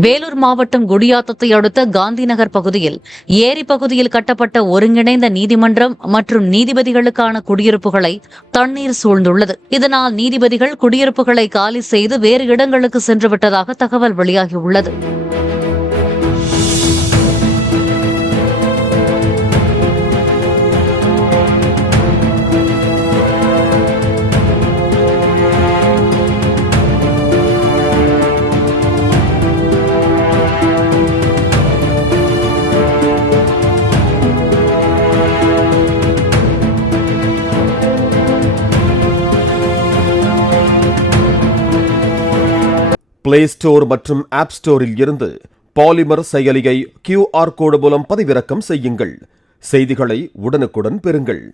வேலூர் மாவட்டம் குடியாத்தத்தை அடுத்த காந்திநகர் பகுதியில் ஏரி பகுதியில் கட்டப்பட்ட ஒருங்கிணைந்த நீதிமன்றம் மற்றும் நீதிபதிகளுக்கான குடியிருப்புகளை தண்ணீர் சூழ்ந்துள்ளது. இதனால் நீதிபதிகள் குடியிருப்புகளை காலி செய்து வேறு இடங்களுக்கு சென்றுவிட்டதாக தகவல் வெளியாகியுள்ளது. பிளே ஸ்டோர் மற்றும் ஆப் ஸ்டோரில் இருந்து பாலிமர் செயலியை QR கோடு மூலம் பதிவிறக்கம் செய்யுங்கள். செய்திகளை உடனுக்குடன் பெறுங்கள்.